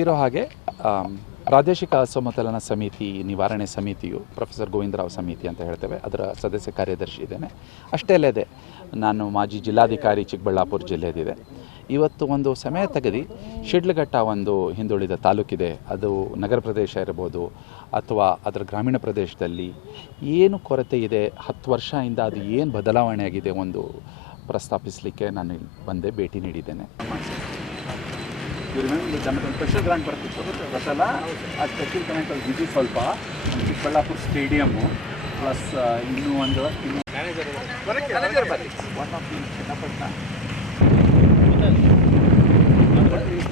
ಗೊತ್ತಿರೋ ಹಾಗೆ ಪ್ರಾದೇಶಿಕ ಅಸಮತೋಲನ ಸಮಿತಿ ನಿವಾರಣೆ ಸಮಿತಿಯು ಪ್ರೊಫೆಸರ್ ಗೋವಿಂದರಾವ್ ಸಮಿತಿ ಅಂತ ಹೇಳ್ತೇವೆ, ಅದರ ಸದಸ್ಯ ಕಾರ್ಯದರ್ಶಿ ಇದ್ದೇನೆ. ಅಷ್ಟೇ ಅಲ್ಲದೆ ನಾನು ಮಾಜಿ ಜಿಲ್ಲಾಧಿಕಾರಿ ಚಿಕ್ಕಬಳ್ಳಾಪುರ ಜಿಲ್ಲೆದಿದೆ. ಇವತ್ತು ಒಂದು ಸಮಯ ತೆಗೆದು ಶಿಡ್ಲಘಟ್ಟ ಒಂದು ಹಿಂದುಳಿದ ತಾಲೂಕಿದೆ, ಅದು ನಗರ ಪ್ರದೇಶ ಇರ್ಬೋದು ಅಥವಾ ಅದರ ಗ್ರಾಮೀಣ ಪ್ರದೇಶದಲ್ಲಿ ಏನು ಕೊರತೆ ಇದೆ, 10 ವರ್ಷದಿಂದ ಅದು ಏನು ಬದಲಾವಣೆ ಆಗಿದೆ ಒಂದು ಪ್ರಸ್ತಾಪಿಸಲಿಕ್ಕೆ ನಾನು ಬಂದೆ, ಭೇಟಿ ನೀಡಿದ್ದೇನೆ. ಸ್ಪೆಷಲ್ ಗ್ರಾಂಟ್ ಬರ್ತಿತ್ತು ಗೊತ್ತಲ್ಲ, ಆ ಸ್ಪೆಷಲ್ ಗ್ರಾಂಟ್ ಅಲ್ಲಿ ಬಿಜಿ ಸ್ವಲ್ಪ ಚಿಕ್ಕಬಳ್ಳಾಪುರ ಸ್ಟೇಡಿಯಮ್ಮು ಪ್ಲಸ್ ಇನ್ನೂ ಒಂದು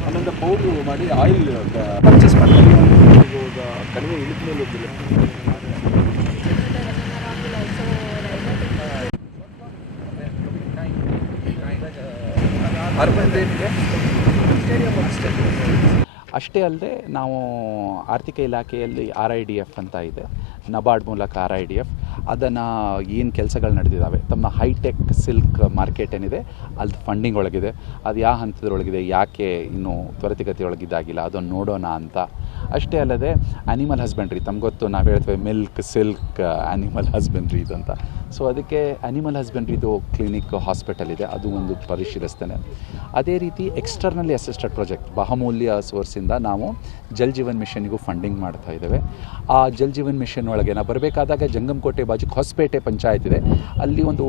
ಅಲ್ಲಿಂದ ಪೌಡ್ರು ಮಾಡಿ ಆಯಿಲ್ ಪರ್ಚೇಸ್ ಮಾಡ್ತಾರೆ. ಕಡಿಮೆ ಇಳಿದ ಮೇಲೆ ಹೋಗಿಲ್ಲ. ಅರ್ಬನ್ ರೇಟ್ಗೆ ಅಷ್ಟೇ ಅಲ್ಲದೆ ನಾವು ಆರ್ಥಿಕ ಇಲಾಖೆಯಲ್ಲಿ RIDF ಅಂತ ಇದೆ, ನಬಾರ್ಡ್ ಮೂಲಕ RIDF ಅದನ್ನು ಏನು ಕೆಲಸಗಳು ನಡೆದಿದ್ದಾವೆ, ತಮ್ಮ ಹೈಟೆಕ್ ಸಿಲ್ಕ್ ಮಾರ್ಕೆಟ್ ಏನಿದೆ ಅಲ್ಲಿ ಫಂಡಿಂಗ್ ಒಳಗಿದೆ, ಅದು ಯಾವ ಹಂತದೊಳಗಿದೆ, ಯಾಕೆ ಇನ್ನೂ ತ್ವರಿತಗತಿಯೊಳಗಿದ್ದಾಗಿಲ್ಲ ಅದನ್ನು ನೋಡೋಣ ಅಂತ. ಅಷ್ಟೇ ಅಲ್ಲದೆ ಆ್ಯನಿಮಲ್ ಹಸ್ಬೆಂಡ್ರಿ, ತಮ್ಗೆ ಗೊತ್ತು, ನಾವು ಹೇಳ್ತೇವೆ ಮಿಲ್ಕ್ ಸಿಲ್ಕ್ ಆ್ಯನಿಮಲ್ ಹಸ್ಬೆಂಡ್ರಿ ಇದಂತ. ಸೊ ಅದಕ್ಕೆ ಆ್ಯನಿಮಲ್ ಹಸ್ಬೆಂಡ್ರಿದು ಕ್ಲಿನಿಕ್ ಹಾಸ್ಪಿಟಲ್ ಇದೆ, ಅದು ಒಂದು ಪರಿಶೀಲಿಸ್ತೇನೆ. ಅದೇ ರೀತಿ ಎಕ್ಸ್ಟರ್ನಲಿ ಅಸಿಸ್ಟೆಡ್ ಪ್ರಾಜೆಕ್ಟ್ ಬಹುಮೂಲ್ಯ ಸೋರ್ಸಿಂದ ನಾವು ಜಲ್ ಜೀವನ್ ಮಿಷನ್ಗೂ ಫಂಡಿಂಗ್ ಮಾಡ್ತಾ ಇದ್ದೇವೆ. ಆ ಜಲ್ ಜೀವನ್ ಮಿಷನ್ ಒಳಗೆ ನಾವು ಬರಬೇಕಾದಾಗ ಜಂಗಮಕೋಟೆ ಬಾಜುಕ್ ಹೊಸಪೇಟೆ ಪಂಚಾಯತ್ ಇದೆ, ಅಲ್ಲಿ ಒಂದು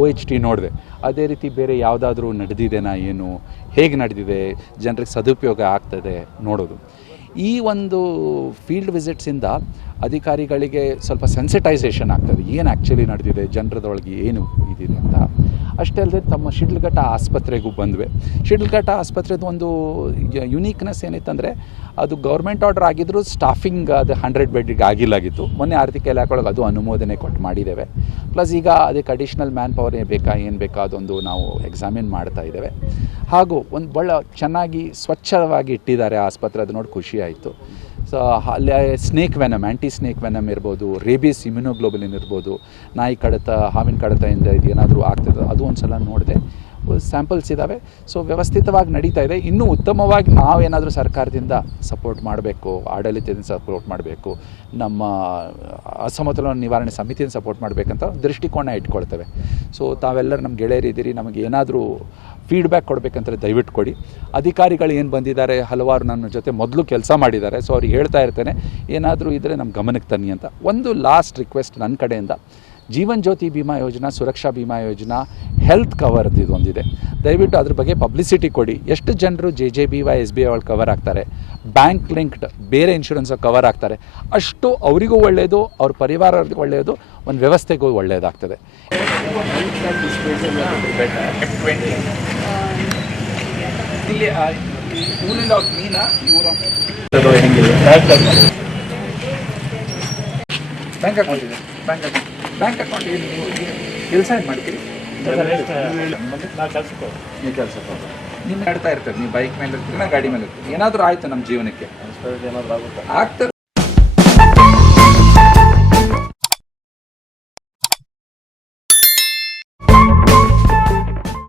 OHT ನೋಡಿದೆ. ಅದೇ ರೀತಿ ಬೇರೆ ಯಾವುದಾದ್ರೂ ನಡೆದಿದೆನಾ, ಏನು ಹೇಗೆ ನಡೆದಿದೆ, ಜನರಿಗೆ ಸದುಪಯೋಗ ಆಗ್ತದೆ ನೋಡೋದು. ಈ ಒಂದು ಫೀಲ್ಡ್ ವಿಸಿಟ್ಸಿಂದ ಅಧಿಕಾರಿಗಳಿಗೆ ಸ್ವಲ್ಪ ಸೆನ್ಸಿಟೈಸೇಷನ್ ಆಗ್ತದೆ, ಏನು ಆ್ಯಕ್ಚುಲಿ ನಡೆದಿದೆ, ಜನರದೊಳಗೆ ಏನು ಇದಿದೆ ಅಂತ. ಅಷ್ಟೇ ಅಲ್ಲದೆ ತಮ್ಮ ಶಿಡ್ಲಘಟ್ಟ ಆಸ್ಪತ್ರೆಗೂ ಬಂದ್ವಿ. ಶಿಡ್ಲಘಟ್ಟ ಆಸ್ಪತ್ರೆದು ಒಂದು ಯುನೀಕ್ನೆಸ್ ಏನಿತ್ತಂದರೆ ಅದು ಗೌರ್ಮೆಂಟ್ ಆರ್ಡರ್ ಆಗಿದ್ದರೂ ಸ್ಟಾಫಿಂಗ್ ಅದು 100 ಬೆಡ್ಗೆ ಆಗಿಲ್ಲಾಗಿತ್ತು. ಮೊನ್ನೆ ಆರ್ಥಿಕ ಇಲಾಖೆ ಒಳಗೆ ಅದು ಅನುಮೋದನೆ ಕೊಟ್ಟು ಮಾಡಿದ್ದೇವೆ. ಪ್ಲಸ್ ಈಗ ಅದಕ್ಕೆ ಅಡಿಷ್ನಲ್ ಮ್ಯಾನ್ ಪವರ್ ಬೇಕಾ ಏನು ಬೇಕಾ ಅದೊಂದು ನಾವು ಎಕ್ಸಾಮಿನ್ ಮಾಡ್ತಾ ಇದ್ದೇವೆ. ಹಾಗೂ ಒಂದು ಭಾಳ ಚೆನ್ನಾಗಿ ಸ್ವಚ್ಛವಾಗಿ ಇಟ್ಟಿದ್ದಾರೆ ಆಸ್ಪತ್ರೆ, ಅದು ನೋಡಿ ಖುಷಿ ಆಯಿತು. ಸೊ ಅಲ್ಲಿ ಸ್ನೇಕ್ ವೆನಮ್, ಆ್ಯಂಟಿ ಸ್ನೇಕ್ ವೆನಮ್ ಇರ್ಬೋದು, ರೇಬೀಸ್ ಇಮ್ಯುನೋಗ್ಲೋಬುಲಿನ್ ಇರ್ಬೋದು, ನಾಯಿ ಕಡತ ಹಾವಿನ ಕಡತದಿಂದ ಇದು ಏನಾದರೂ ಆಗ್ತದೆ ಅದು ಒಂದು ಸಲ ನೋಡಿದೆ. ಸ್ಯಾಂಪಲ್ಸ್ ಇದ್ದಾವೆ. ಸೊ ವ್ಯವಸ್ಥಿತವಾಗಿ ನಡೀತಾ ಇದೆ. ಇನ್ನೂ ಉತ್ತಮವಾಗಿ ನಾವೇನಾದರೂ ಸರ್ಕಾರದಿಂದ ಸಪೋರ್ಟ್ ಮಾಡಬೇಕು, ಆಡಳಿತದಿಂದ ಸಪೋರ್ಟ್ ಮಾಡಬೇಕು, ನಮ್ಮ ಅಸಮತೋಲನ ನಿವಾರಣೆ ಸಮಿತಿಯನ್ನು ಸಪೋರ್ಟ್ ಮಾಡಬೇಕಂತ ದೃಷ್ಟಿಕೋನ ಇಟ್ಕೊಳ್ತೇವೆ. ಸೊ ತಾವೆಲ್ಲರೂ ನಮ್ಮ ಗೆಳೆಯರಿದ್ದೀರಿ, ನಮಗೆ ಏನಾದರೂ ಫೀಡ್ಬ್ಯಾಕ್ ಕೊಡಬೇಕಂದ್ರೆ ದಯವಿಟ್ಟು ಕೊಡಿ. ಅಧಿಕಾರಿಗಳು ಏನು ಬಂದಿದ್ದಾರೆ, ಹಲವಾರು ನನ್ನ ಜೊತೆ ಮೊದಲು ಕೆಲಸ ಮಾಡಿದ್ದಾರೆ. ಸೊ ಅವ್ರಿಗೆ ಹೇಳ್ತಾ ಇರ್ತೇನೆ, ಏನಾದರೂ ಇದ್ದರೆ ನಮ್ಮ ಗಮನಕ್ಕೆ ತನ್ನಿ ಅಂತ. ಒಂದು ಲಾಸ್ಟ್ ರಿಕ್ವೆಸ್ಟ್ ನನ್ನ ಕಡೆಯಿಂದ, ಜೀವನ್ ಜ್ಯೋತಿ ಬಿಮಾ ಯೋಜನಾ, ಸುರಕ್ಷಾ ಬಿಮಾ ಯೋಜನಾ, ಹೆಲ್ತ್ ಕವರ್ದು ಇದೊಂದಿದೆ, ದಯವಿಟ್ಟು ಅದ್ರ ಬಗ್ಗೆ ಪಬ್ಲಿಸಿಟಿ ಕೊಡಿ. ಎಷ್ಟು ಜನರು JJBY SBI ಒಳಗೆ ಕವರ್ ಆಗ್ತಾರೆ, ಬ್ಯಾಂಕ್ ಲಿಂಕ್ಡ್ ಬೇರೆ ಇನ್ಶೂರೆನ್ಸ್ ಕವರ್ ಆಗ್ತಾರೆ, ಅಷ್ಟು ಅವರಿಗೂ ಒಳ್ಳೆಯದು, ಅವ್ರ ಪರಿವಾರಕ್ಕೆ ಒಳ್ಳೆಯದು, ಒಂದು ವ್ಯವಸ್ಥೆಗೂ ಒಳ್ಳೆಯದಾಗ್ತದೆ. ಇಲ್ಲಿ ಊರಿಂದ ಮೀನಾ ಊರ ಬ್ಯಾಂಕ್ ಅಕೌಂಟ್ ಇದೆ, ಬ್ಯಾಂಕ್ ಅಕೌಂಟ್ ಏನು ಕೆಲಸ ಏನು ಮಾಡ್ತೀರಿ? ನೀವು ಕೆಲಸಕ್ಕೆ ಹೋಗಿ ನಿಮ್ಮ ಆಡ್ತಾ ಇರ್ತಾರೆ, ನೀವು ಬೈಕ್ ಮೇಲೆ ಇರ್ತೀರಿ, ನಾ ಗಾಡಿ ಮೇಲೆ ಇರ್ತೀರಿ, ಏನಾದರೂ ಆಯಿತು ನಮ್ಮ ಜೀವನಕ್ಕೆ ಆಗ್ತದೆ.